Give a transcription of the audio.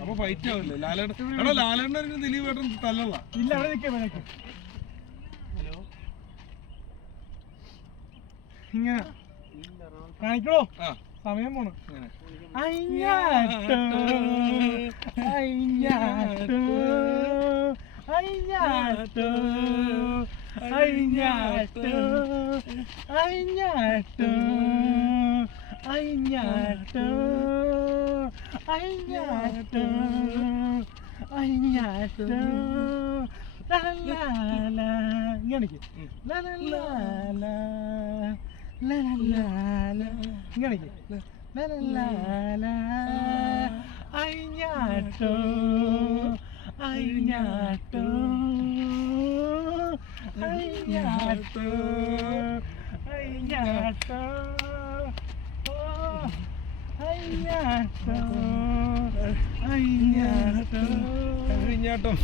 അപ്പൊ ഫൈറ്റ് ആവില്ലേ ലാലേട്ടൻ ദിലീപ് ഏട്ടൻ തല്ലല്ല ഇല്ല അവിടെ നിൽക്കാം ഇങ്ങനെ കാണിക്കണോ സമയം പോണു അഴിഞ്ഞാട്ടം